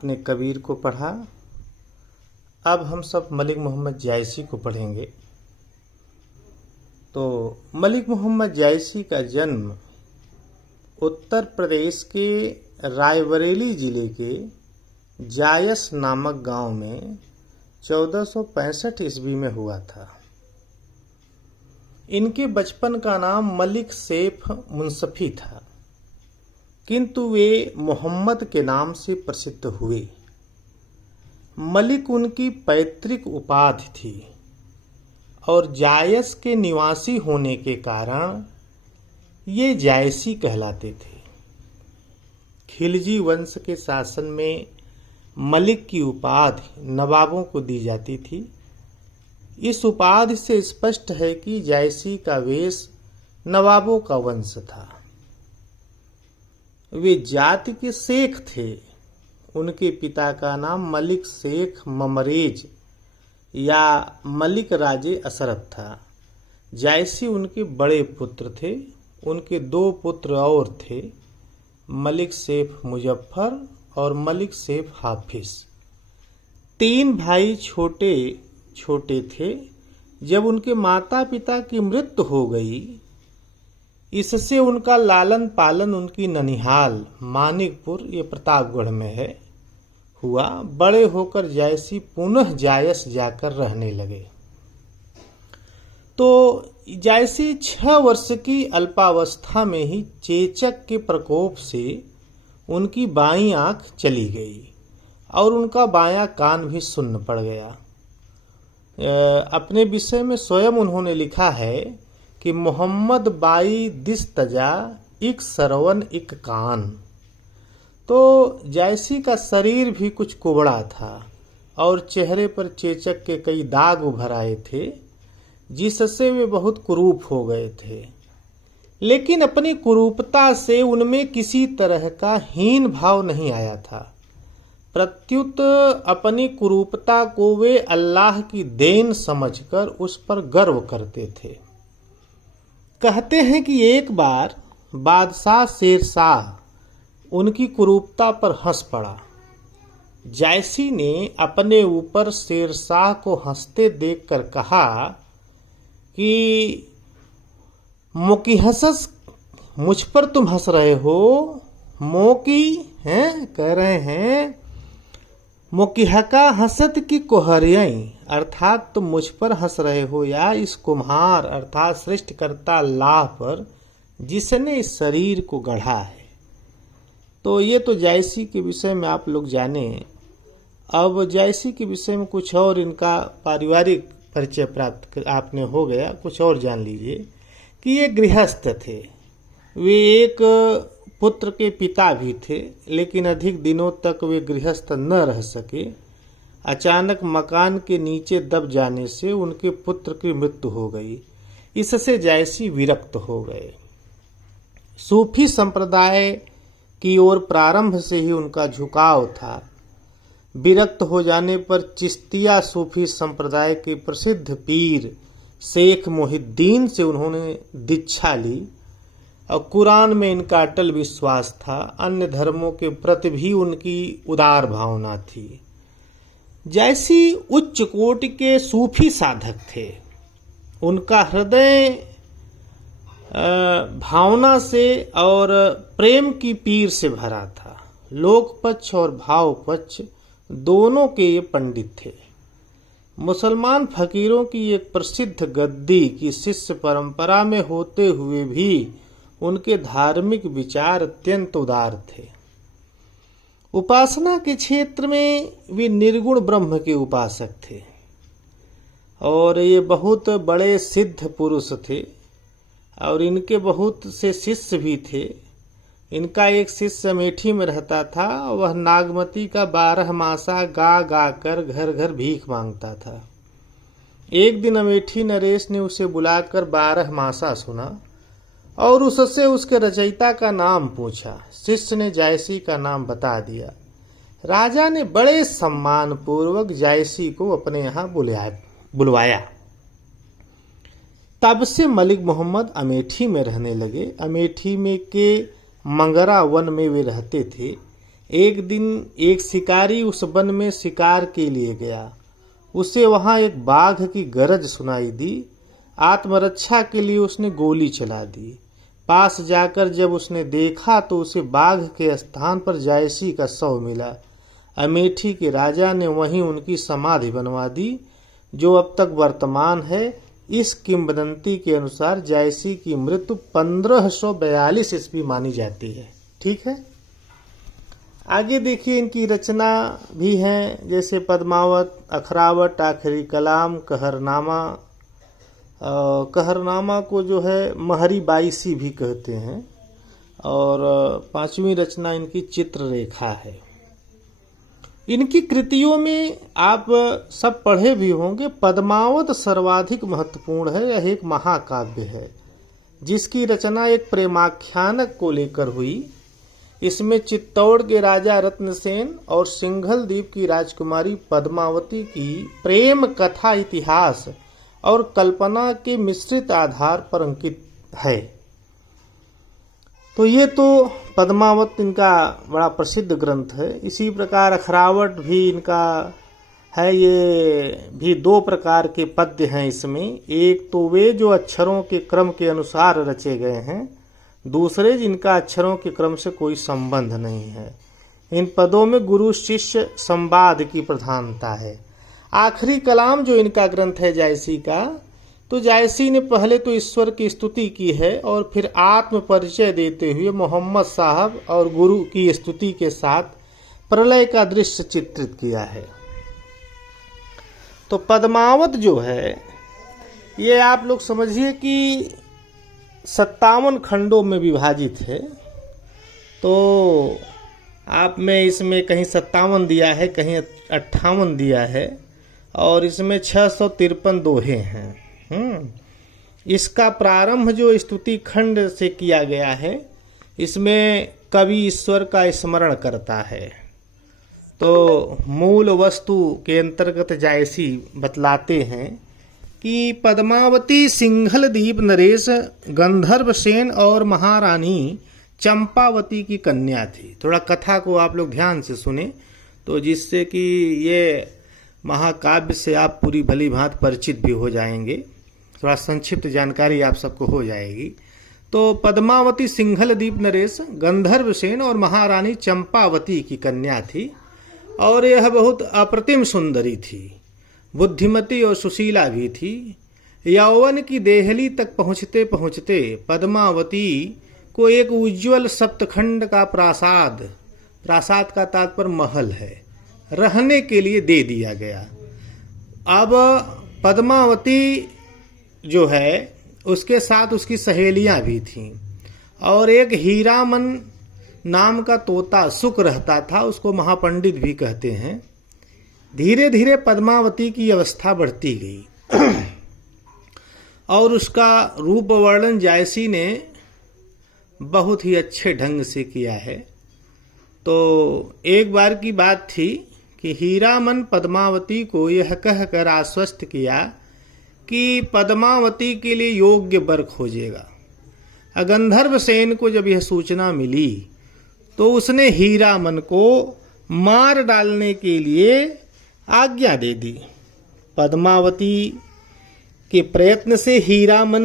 अपने कबीर को पढ़ा। अब हम सब मलिक मोहम्मद जायसी को पढ़ेंगे। तो मलिक मोहम्मद जायसी का जन्म उत्तर प्रदेश के रायबरेली जिले के जायस नामक गांव में 1465 ईस्वी में हुआ था। इनके बचपन का नाम मलिक सैफ मुंसफी था, किंतु वे मोहम्मद के नाम से प्रसिद्ध हुए। मलिक उनकी पैतृक उपाधि थी और जायस के निवासी होने के कारण ये जायसी कहलाते थे। खिलजी वंश के शासन में मलिक की उपाधि नवाबों को दी जाती थी। इस उपाधि से स्पष्ट है कि जायसी का वेश नवाबों का वंश था। वे जाति के शेख थे। उनके पिता का नाम मलिक शेख ममरेज या मलिक राजे अशरफ था। जायसी उनके बड़े पुत्र थे। उनके 2 पुत्र और थे, मलिक सैफ मुजफ्फर और मलिक सैफ हाफिज। 3 भाई छोटे छोटे थे। जब उनके माता पिता की मृत्यु हो गई, इससे उनका लालन पालन उनकी ननिहाल मानिकपुर, ये प्रतापगढ़ में है, हुआ। बड़े होकर जायसी पुनः जायस जाकर रहने लगे। तो जायसी 6 वर्ष की अल्पावस्था में ही चेचक के प्रकोप से उनकी बाईं आंख चली गई और उनका बायां कान भी सुन्न पड़ गया। अपने विषय में स्वयं उन्होंने लिखा है कि मोहम्मद बाई दिस तजा इक सरवन इक कान। तो जायसी का शरीर भी कुछ कुबड़ा था और चेहरे पर चेचक के कई दाग उभर आए थे, जिससे वे बहुत कुरूप हो गए थे। लेकिन अपनी कुरूपता से उनमें किसी तरह का हीन भाव नहीं आया था। प्रत्युत अपनी कुरूपता को वे अल्लाह की देन समझकर उस पर गर्व करते थे। कहते हैं कि एक बार बादशाह शेरशाह उनकी कुरूपता पर हंस पड़ा। जायसी ने अपने ऊपर शेरशाह को हंसते देखकर कहा कि मोकी हंसस, मुझ पर तुम हंस रहे हो। मोकी हैं, कह रहे हैं मोकी हका हंसत की कोहरियई, अर्थात तुम मुझ पर हंस रहे हो या इस कुम्हार अर्थात सृष्टिकर्ता अल्लाह पर, जिसने इस शरीर को गढ़ा है। तो ये तो जायसी के विषय में आप लोग जाने। अब जायसी के विषय में कुछ और इनका पारिवारिक परिचय प्राप्त आपने हो गया। कुछ और जान लीजिए कि ये गृहस्थ थे। वे एक पुत्र के पिता भी थे, लेकिन अधिक दिनों तक वे गृहस्थ न रह सके। अचानक मकान के नीचे दब जाने से उनके पुत्र की मृत्यु हो गई। इससे जायसी विरक्त हो गए। सूफी संप्रदाय की ओर प्रारंभ से ही उनका झुकाव था। विरक्त हो जाने पर चिश्तिया सूफी संप्रदाय के प्रसिद्ध पीर शेख मोहिद्दीन से उन्होंने दीक्षा ली और कुरान में इनका अटल विश्वास था। अन्य धर्मों के प्रति भी उनकी उदार भावना थी। जायसी उच्च कोटि के सूफी साधक थे। उनका हृदय भावना से और प्रेम की पीर से भरा था। लोक पक्ष और भाव पक्ष दोनों के ये पंडित थे। मुसलमान फकीरों की एक प्रसिद्ध गद्दी की शिष्य परंपरा में होते हुए भी उनके धार्मिक विचार अत्यंत उदार थे। उपासना के क्षेत्र में वे निर्गुण ब्रह्म के उपासक थे और ये बहुत बड़े सिद्ध पुरुष थे और इनके बहुत से शिष्य भी थे। इनका एक शिष्य अमेठी में रहता था। वह नागमती का 12 मासा गा गा कर घर घर भीख मांगता था। एक दिन अमेठी नरेश ने उसे बुलाकर 12 मासा सुना और उससे उसके रचयिता का नाम पूछा। शिष्य ने जायसी का नाम बता दिया। राजा ने बड़े सम्मान पूर्वक जायसी को अपने यहाँ बुलवाया। तब से मलिक मोहम्मद अमेठी में रहने लगे। अमेठी में के मंगरा वन में वे रहते थे। एक दिन एक शिकारी उस वन में शिकार के लिए गया। उसे वहां एक बाघ की गरज सुनाई दी। आत्मरक्षा के लिए उसने गोली चला दी। पास जाकर जब उसने देखा तो उसे बाघ के स्थान पर जायसी का शव मिला। अमेठी के राजा ने वहीं उनकी समाधि बनवा दी, जो अब तक वर्तमान है। इस किंवदंती के अनुसार जायसी की मृत्यु 1542 ईस्वी मानी जाती है। ठीक है, आगे देखिए इनकी रचना भी है, जैसे पद्मावत, अखरावट, आखिरी कलाम, कहरनामा। कहरनामा को जो है महरी बाईसी भी कहते हैं। और पांचवी रचना इनकी चित्ररेखा है। इनकी कृतियों में आप सब पढ़े भी होंगे। पद्मावत सर्वाधिक महत्वपूर्ण है। यह एक महाकाव्य है जिसकी रचना एक प्रेमाख्यानक को लेकर हुई। इसमें चित्तौड़ के राजा रत्नसेन और सिंघल द्वीप की राजकुमारी पद्मावती की प्रेम कथा इतिहास और कल्पना के मिश्रित आधार पर अंकित है। तो ये तो पद्मावत इनका बड़ा प्रसिद्ध ग्रंथ है। इसी प्रकार अखरावट भी इनका है। ये भी दो प्रकार के पद्य हैं इसमें। एक तो वे जो अक्षरों के क्रम के अनुसार रचे गए हैं, दूसरे जिनका अक्षरों के क्रम से कोई संबंध नहीं है। इन पदों में गुरु शिष्य संवाद की प्रधानता है। आखिरी कलाम जो इनका ग्रंथ है जायसी का, तो जायसी ने पहले तो ईश्वर की स्तुति की है और फिर आत्म परिचय देते हुए मोहम्मद साहब और गुरु की स्तुति के साथ प्रलय का दृश्य चित्रित किया है। तो पद्मावत जो है ये आप लोग समझिए कि 57 खंडों में विभाजित है। तो आप में इसमें कहीं 57 दिया है, कहीं 58 दिया है, और इसमें 653 दोहे हैं। इसका प्रारंभ जो स्तुति खंड से किया गया है, इसमें कवि ईश्वर का स्मरण करता है। तो मूल वस्तु के अंतर्गत जायसी बतलाते हैं कि पद्मावती सिंघल द्वीप नरेश गंधर्व सेन और महारानी चंपावती की कन्या थी। थोड़ा कथा को आप लोग ध्यान से सुने तो जिससे कि ये महाकाव्य से आप पूरी भली भांति परिचित भी हो जाएंगे। थोड़ा संक्षिप्त जानकारी आप सबको हो जाएगी। तो पद्मावती सिंघल द्वीप नरेश गंधर्व सेन और महारानी चंपावती की कन्या थी और यह बहुत अप्रतिम सुंदरी थी, बुद्धिमती और सुशीला भी थी। यौवन की देहली तक पहुँचते पहुँचते पद्मावती को एक उज्ज्वल सप्तखंड का प्रासाद, प्रासाद का तात्पर्य महल है, रहने के लिए दे दिया गया। अब पद्मावती जो है उसके साथ उसकी सहेलियां भी थीं और एक हीरामन नाम का तोता सुक रहता था, उसको महापंडित भी कहते हैं। धीरे धीरे पद्मावती की अवस्था बढ़ती गई और उसका रूप वर्णन जायसी ने बहुत ही अच्छे ढंग से किया है। तो एक बार की बात थी कि हीरामन पद्मावती को यह कहकर आश्वस्त किया कि पद्मावती के लिए योग्य वर खोजेगा। गंधर्व सेन को जब यह सूचना मिली तो उसने हीरामन को मार डालने के लिए आज्ञा दे दी। पद्मावती के प्रयत्न से हीरामन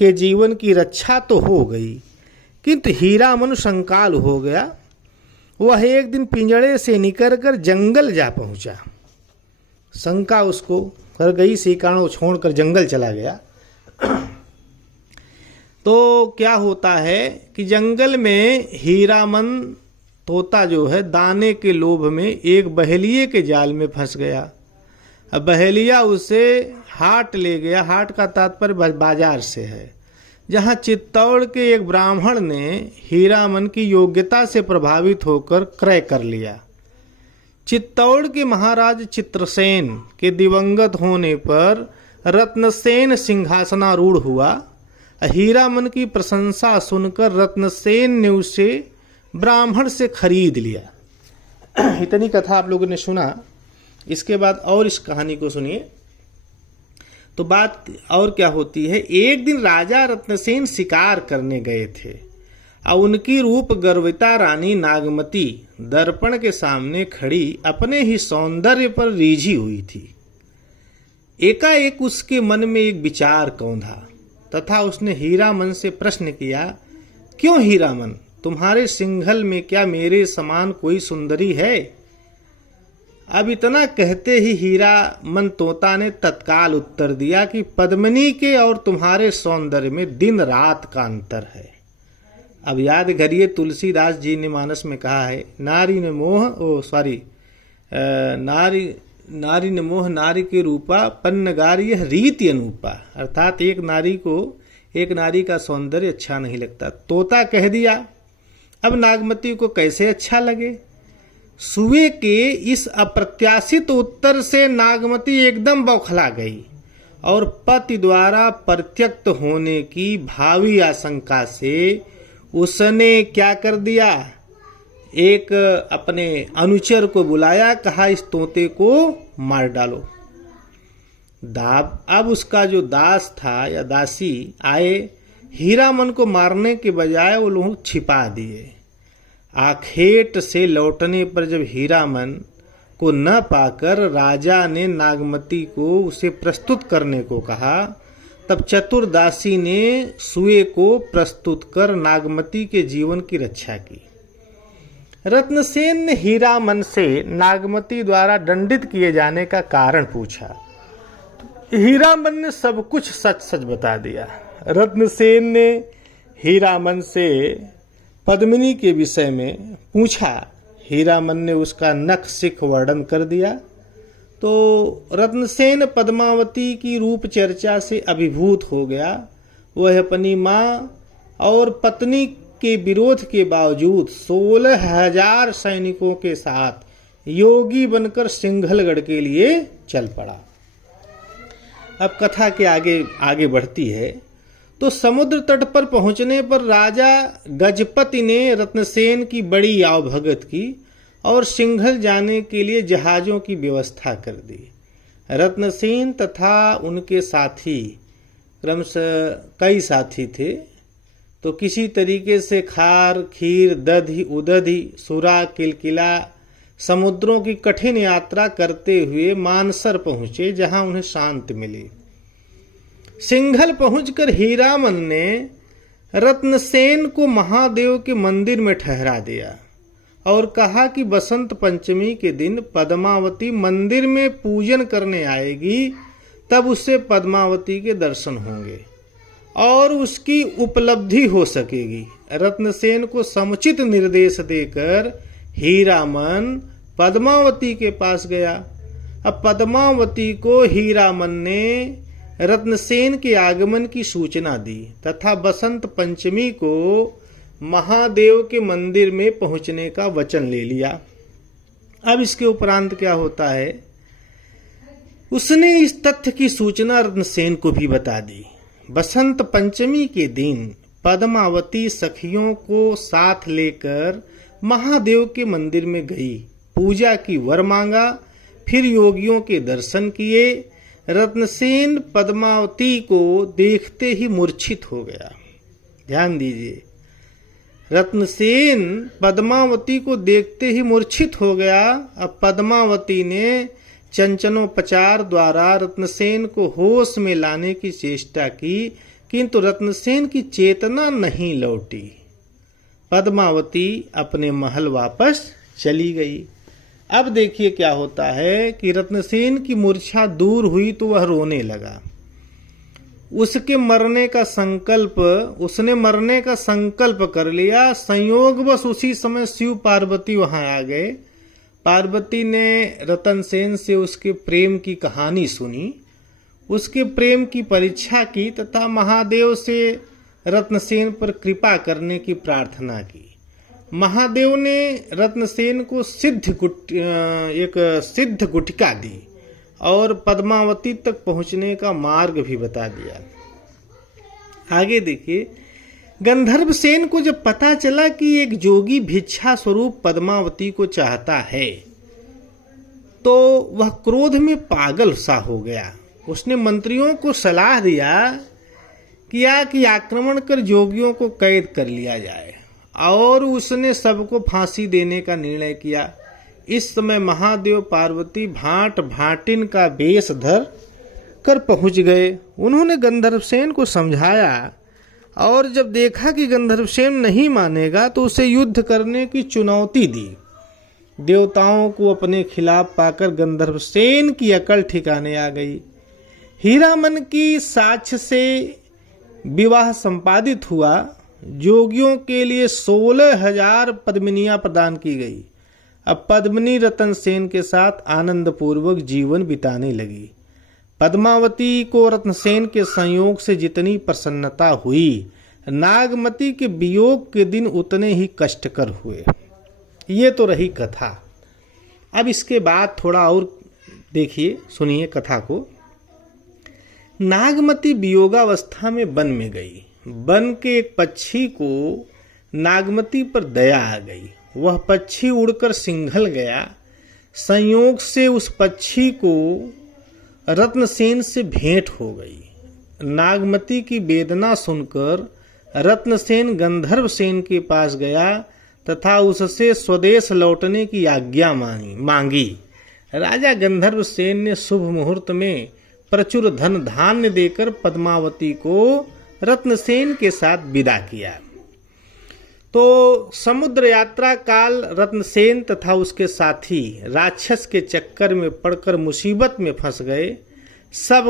के जीवन की रक्षा तो हो गई, किंतु हीरामन कंगाल हो गया। वह एक दिन पिंजड़े से निकलकर जंगल जा पहुंचा। शंका उसको कर गई, इसी कारण वो छोड़कर जंगल चला गया। तो क्या होता है कि जंगल में हीरामन तोता जो है दाने के लोभ में एक बहेलिए के जाल में फंस गया। अब बहेलिया उसे हाट ले गया। हाट का तात्पर्य बाजार से है, जहां चित्तौड़ के एक ब्राह्मण ने हीरामन की योग्यता से प्रभावित होकर क्रय कर लिया। चित्तौड़ के महाराज चित्रसेन के दिवंगत होने पर रत्नसेन सिंहासनारूढ़ हुआ। हीरामन की प्रशंसा सुनकर रत्नसेन ने उसे ब्राह्मण से खरीद लिया। इतनी कथा आप लोगों ने सुना। इसके बाद और इस कहानी को सुनिए। तो बात और क्या होती है, एक दिन राजा रत्नसेन शिकार करने गए थे। और उनकी रूप गर्विता रानी नागमती दर्पण के सामने खड़ी अपने ही सौंदर्य पर रीझी हुई थी। एकाएक उसके मन में एक विचार कौंधा तथा उसने हीरामन से प्रश्न किया, क्यों हीरामन, तुम्हारे सिंघल में क्या मेरे समान कोई सुंदरी है? अब इतना कहते ही हीरामन तोता ने तत्काल उत्तर दिया कि पद्मिनी के और तुम्हारे सौंदर्य में दिन रात का अंतर है। अब याद करिए, तुलसीदास जी ने मानस में कहा है, नारी ने मोह नारी के रूपा पन्नगारी यह रीति अनूपा। अर्थात एक नारी का सौंदर्य अच्छा नहीं लगता। तोता कह दिया, अब नागमती को कैसे अच्छा लगे? सुए के इस अप्रत्याशित उत्तर से नागमती एकदम बौखला गई और पति द्वारा परित्यक्त होने की भावी आशंका से उसने क्या कर दिया, एक अपने अनुचर को बुलाया, कहा इस तोते को मार डालो। अब उसका जो दास था या दासी आए, हीरामन को मारने के बजाय वो लोग छिपा दिए। आखेट से लौटने पर जब हीरामन को न पाकर राजा ने नागमती को उसे प्रस्तुत करने को कहा, तब चतुर दासी ने सुए को प्रस्तुत कर नागमती के जीवन की रक्षा की। रत्नसेन ने हीरामन से नागमती द्वारा दंडित किए जाने का कारण पूछा। हीरामन ने सब कुछ सच सच बता दिया। रत्नसेन ने हीरामन से पद्मिनी के विषय में पूछा। हीरामन ने उसका नख सिख वर्णन कर दिया। तो रत्नसेन पद्मावती की रूप चर्चा से अभिभूत हो गया। वह अपनी माँ और पत्नी के विरोध के बावजूद 16,000 सैनिकों के साथ योगी बनकर सिंघलगढ़ के लिए चल पड़ा। अब कथा के आगे बढ़ती है। तो समुद्र तट पर पहुंचने पर राजा गजपति ने रत्नसेन की बड़ी आवभगत की और सिंघल जाने के लिए जहाजों की व्यवस्था कर दी। रत्नसेन तथा उनके साथी क्रमशः कई साथी थे, तो किसी तरीके से खार, खीर, दधि, उदधि, सुरा, किलकिला समुद्रों की कठिन यात्रा करते हुए मानसर पहुंचे, जहां उन्हें शांति मिली। सिंघल पहुंचकर हीरामन ने रत्नसेन को महादेव के मंदिर में ठहरा दिया और कहा कि बसंत पंचमी के दिन पद्मावती मंदिर में पूजन करने आएगी, तब उससे पद्मावती के दर्शन होंगे और उसकी उपलब्धि हो सकेगी। रत्नसेन को समुचित निर्देश देकर हीरामन पद्मावती के पास गया। अब पद्मावती को हीरामन ने रत्नसेन के आगमन की सूचना दी तथा बसंत पंचमी को महादेव के मंदिर में पहुंचने का वचन ले लिया। अब इसके उपरांत क्या होता है, उसने इस तथ्य की सूचना रत्नसेन को भी बता दी। बसंत पंचमी के दिन पद्मावती सखियों को साथ लेकर महादेव के मंदिर में गई, पूजा की, वर मांगा, फिर योगियों के दर्शन किए। रत्नसेन पद्मावती को देखते ही मूर्छित हो गया। ध्यान दीजिए, रत्नसेन पद्मावती को देखते ही मूर्छित हो गया। अब पद्मावती ने चंचनोपचार द्वारा रत्नसेन को होश में लाने की चेष्टा की, किंतु रत्नसेन की चेतना नहीं लौटी। पद्मावती अपने महल वापस चली गई। अब देखिए क्या होता है कि रत्नसेन की मूर्छा दूर हुई तो वह रोने लगा। उसने मरने का संकल्प कर लिया। संयोगवश उसी समय शिव पार्वती वहां आ गए। पार्वती ने रत्नसेन से उसके प्रेम की कहानी सुनी, उसके प्रेम की परीक्षा की तथा महादेव से रत्नसेन पर कृपा करने की प्रार्थना की। महादेव ने रत्नसेन को एक सिद्ध गुटिका दी और पद्मावती तक पहुंचने का मार्ग भी बता दिया। आगे देखिए, गंधर्वसेन को जब पता चला कि एक जोगी भिक्षा स्वरूप पद्मावती को चाहता है, तो वह क्रोध में पागल सा हो गया। उसने मंत्रियों को सलाह दिया कि आक्रमण कर जोगियों को कैद कर लिया जाए और उसने सबको फांसी देने का निर्णय किया। इस समय महादेव पार्वती भांट भाटिन का वेश धर कर पहुंच गए। उन्होंने गंधर्वसेन को समझाया और जब देखा कि गंधर्वसेन नहीं मानेगा तो उसे युद्ध करने की चुनौती दी। देवताओं को अपने खिलाफ पाकर गंधर्वसेन की अकल ठिकाने आ गई। हीरामन की साक्ष्य से विवाह संपादित हुआ। जोगियों के लिए 16,000 पद्मिनियां प्रदान की गई। अब पद्मिनी रतन सेन के साथ आनंद पूर्वक जीवन बिताने लगी। पद्मावती को रत्नसेन के संयोग से जितनी प्रसन्नता हुई, नागमती के वियोग के दिन उतने ही कष्टकर हुए। ये तो रही कथा। अब इसके बाद थोड़ा और देखिए, सुनिए कथा को। नागमती वियोगावस्था में वन में गई। वन के एक पक्षी को नागमती पर दया आ गई। वह पक्षी उड़कर सिंघल गया। संयोग से उस पक्षी को रत्नसेन से भेंट हो गई। नागमती की वेदना सुनकर रत्नसेन गंधर्वसेन के पास गया तथा उससे स्वदेश लौटने की आज्ञा मांगी। राजा गंधर्वसेन ने शुभ मुहूर्त में प्रचुर धन धान्य देकर पद्मावती को रत्नसेन के साथ विदा किया। तो समुद्र यात्रा काल रत्नसेन तथा उसके साथी राक्षस के चक्कर में पड़कर मुसीबत में फंस गए। सब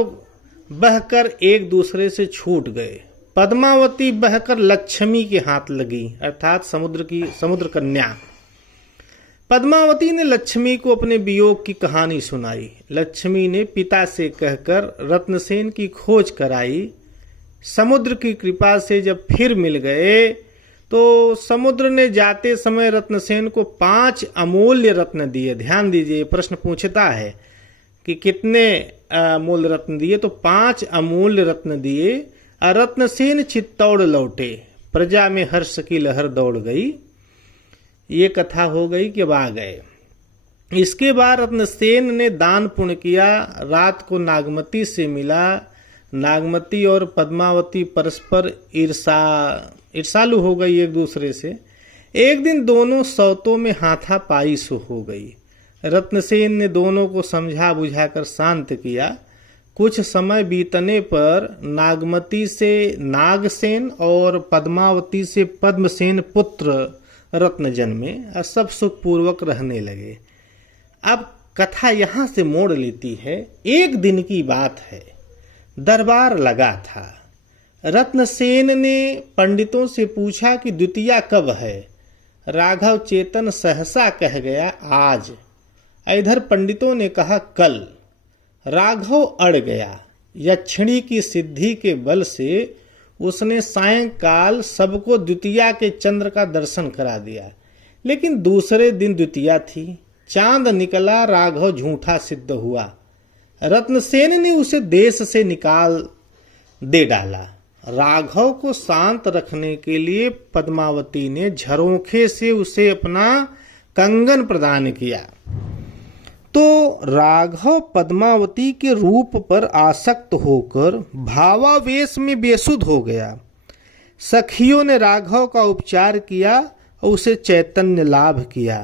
बहकर एक दूसरे से छूट गए। पद्मावती बहकर लक्ष्मी के हाथ लगी, अर्थात समुद्र कन्या। पद्मावती ने लक्ष्मी को अपने वियोग की कहानी सुनाई। लक्ष्मी ने पिता से कहकर रत्नसेन की खोज कराई। समुद्र की कृपा से जब फिर मिल गए तो समुद्र ने जाते समय रत्नसेन को 5 अमूल्य रत्न दिए। ध्यान दीजिए, प्रश्न पूछता है कि कितने अमूल्य रत्न दिए, तो 5 अमूल्य रत्न दिए। रत्नसेन चित्तौड़ लौटे। प्रजा में हर्ष की लहर दौड़ गई। ये कथा हो गई कि अब आ गए। इसके बाद रत्नसेन ने दान पुण्य किया। रात को नागमती से मिला। नागमती और पद्मावती परस्पर ईर्षालु हो गई एक दूसरे से। एक दिन दोनों सौतों में हाथापाई हो गई। रत्नसेन ने दोनों को समझा बुझाकर शांत किया। कुछ समय बीतने पर नागमती से नागसेन और पद्मावती से पद्मसेन पुत्र रत्न जन्मे। सब सुखपूर्वक रहने लगे। अब कथा यहाँ से मोड़ लेती है। एक दिन की बात है, दरबार लगा था। रत्नसेन ने पंडितों से पूछा कि द्वितीया कब है। राघव चेतन सहसा कह गया आज। इधर पंडितों ने कहा कल। राघव अड़ गया। यक्षिणी की सिद्धि के बल से उसने सायंकाल सबको द्वितीया के चंद्र का दर्शन करा दिया। लेकिन दूसरे दिन द्वितीया थी। चांद निकला। राघव झूठा सिद्ध हुआ। रत्नसेन ने उसे देश से निकाल दे डाला। राघव को शांत रखने के लिए पद्मावती ने झरोखे से उसे अपना कंगन प्रदान किया। तो राघव पद्मावती के रूप पर आसक्त होकर भावावेश में बेसुध हो गया। सखियों ने राघव का उपचार किया और उसे चैतन्य लाभ किया।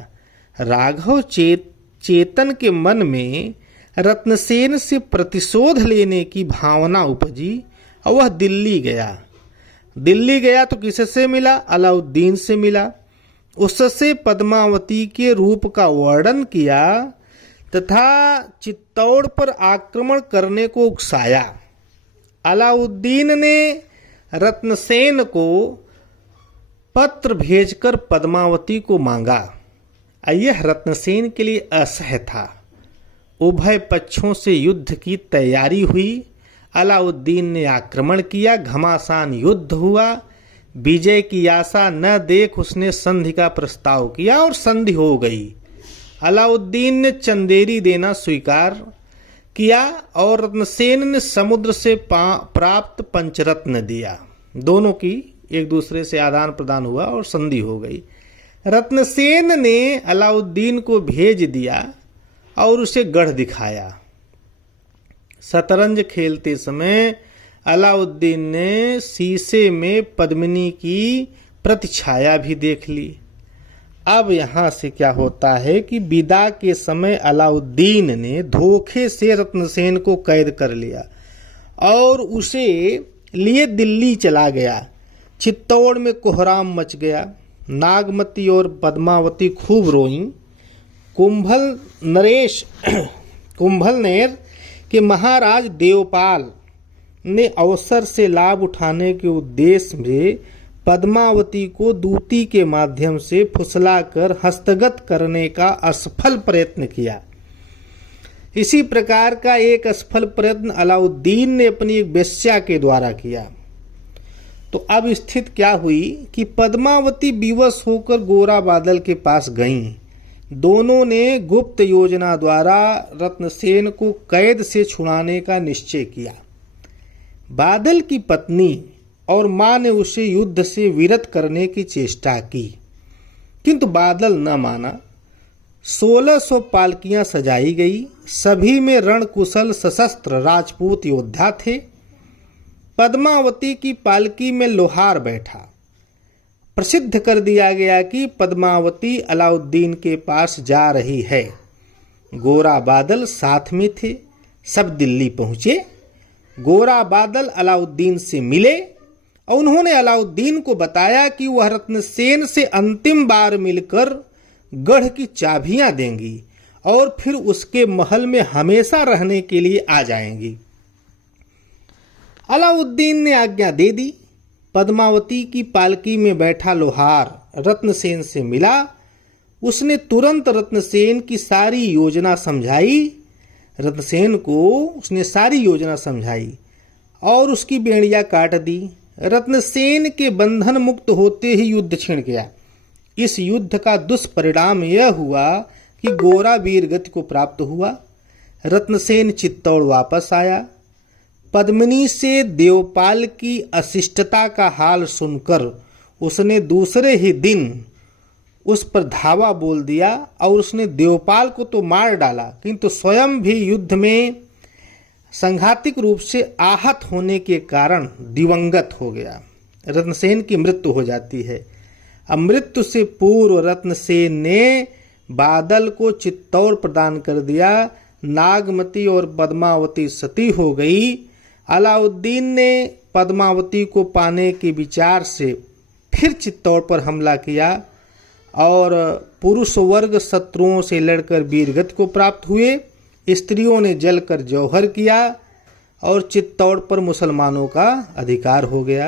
राघव चेतन के मन में रत्नसेन से प्रतिशोध लेने की भावना उपजी और वह दिल्ली गया तो किससे मिला? अलाउद्दीन से मिला। उससे पद्मावती के रूप का वर्णन किया तथा चित्तौड़ पर आक्रमण करने को उकसाया। अलाउद्दीन ने रत्नसेन को पत्र भेजकर पद्मावती को मांगा। यह रत्नसेन के लिए असह्य था। उभय पक्षों से युद्ध की तैयारी हुई। अलाउद्दीन ने आक्रमण किया। घमासान युद्ध हुआ। विजय की आशा न देख उसने संधि का प्रस्ताव किया और संधि हो गई। अलाउद्दीन ने चंदेरी देना स्वीकार किया और रत्नसेन ने समुद्र से प्राप्त पंचरत्न दिया। दोनों की एक दूसरे से आदान प्रदान हुआ और संधि हो गई। रत्नसेन ने अलाउद्दीन को भेज दिया और उसे गढ़ दिखाया। शतरंज खेलते समय अलाउद्दीन ने शीशे में पद्मिनी की प्रतिछाया भी देख ली। अब यहाँ से क्या होता है कि विदा के समय अलाउद्दीन ने धोखे से रत्नसेन को कैद कर लिया और उसे लिए दिल्ली चला गया। चित्तौड़ में कोहराम मच गया। नागमती और पद्मावती खूब रोईं। कुंभलनेर के महाराज देवपाल ने अवसर से लाभ उठाने के उद्देश्य में पद्मावती को दूती के माध्यम से फुसलाकर हस्तगत करने का असफल प्रयत्न किया। इसी प्रकार का एक असफल प्रयत्न अलाउद्दीन ने अपनी एक वेश्या के द्वारा किया। तो अब स्थिति क्या हुई कि पद्मावती विवश होकर गोरा बादल के पास गईं। दोनों ने गुप्त योजना द्वारा रत्नसेन को कैद से छुड़ाने का निश्चय किया। बादल की पत्नी और मां ने उसे युद्ध से विरत करने की चेष्टा की, किंतु बादल न माना। 1600 पालकियां सजाई गई। सभी में रणकुशल सशस्त्र राजपूत योद्धा थे। पद्मावती की पालकी में लोहार बैठा। प्रसिद्ध कर दिया गया कि पद्मावती अलाउद्दीन के पास जा रही है। गोरा बादल साथ में थे। सब दिल्ली पहुंचे। गोरा बादल अलाउद्दीन से मिले और उन्होंने अलाउद्दीन को बताया कि वह रत्नसेन से अंतिम बार मिलकर गढ़ की चाबियां देंगी और फिर उसके महल में हमेशा रहने के लिए आ जाएंगी। अलाउद्दीन ने आज्ञा दे दी। पद्मावती की पालकी में बैठा लोहार रत्नसेन से मिला। उसने तुरंत रत्नसेन की सारी योजना समझाई। रत्नसेन को उसने सारी योजना समझाई और उसकी बेड़ियां काट दी। रत्नसेन के बंधन मुक्त होते ही युद्ध छिड़ गया। इस युद्ध का दुष्परिणाम यह हुआ कि गोरा वीरगति को प्राप्त हुआ। रत्नसेन चित्तौड़ वापस आया। पद्मिनी से देवपाल की अशिष्टता का हाल सुनकर उसने दूसरे ही दिन उस पर धावा बोल दिया और उसने देवपाल को तो मार डाला, किंतु स्वयं भी युद्ध में संघातिक रूप से आहत होने के कारण दिवंगत हो गया। रत्नसेन की मृत्यु हो जाती है। अब मृत्यु से पूर्व रत्नसेन ने बादल को चित्तौड़ प्रदान कर दिया। नागमती और पद्मावती सती हो गई। अलाउद्दीन ने पद्मावती को पाने के विचार से फिर चित्तौड़ पर हमला किया और पुरुष वर्ग शत्रुओं से लड़कर वीरगति को प्राप्त हुए। स्त्रियों ने जलकर जौहर किया और चित्तौड़ पर मुसलमानों का अधिकार हो गया।